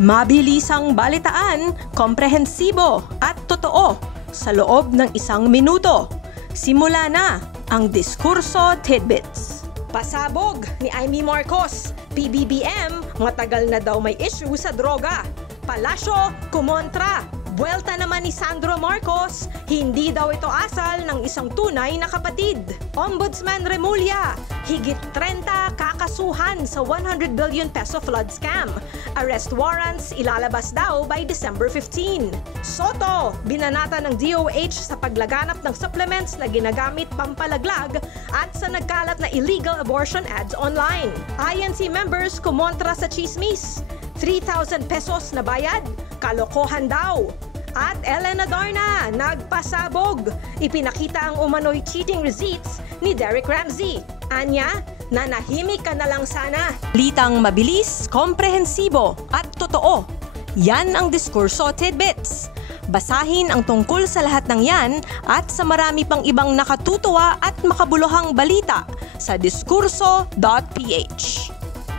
Mabilisang balitaan, komprehensibo at totoo sa loob ng 1 minuto. Simula na ang Diskurso Tidbits. Pasabog ni Amy Marcos, PBBM, matagal na daw may issue sa droga. Palasyo, kumontra. Buwelta naman ni Sandro Marcos, hindi daw ito asal ng isang tunay na kapatid. Ombudsman Remulla, higit 30 kakasuhan sa 100 billion peso flood scam. Arrest warrants ilalabas daw by December 15. Soto, binanata ng DOH sa paglaganap ng supplements na ginagamit pampalaglag at sa nagkalat na illegal abortion ads online. INC members kumontra sa chismis. 3,000 pesos na bayad, kalokohan daw. At Elena Darna, nagpasabog. Ipinakita ang umano'y cheating receipts ni Derek Ramsey. Anya, nanahimik ka na lang sana. Litang mabilis, komprehensibo at totoo. Yan ang Diskurso Tidbits. Basahin ang tungkol sa lahat ng yan at sa marami pang ibang nakatutuwa at makabuluhang balita sa diskurso.ph.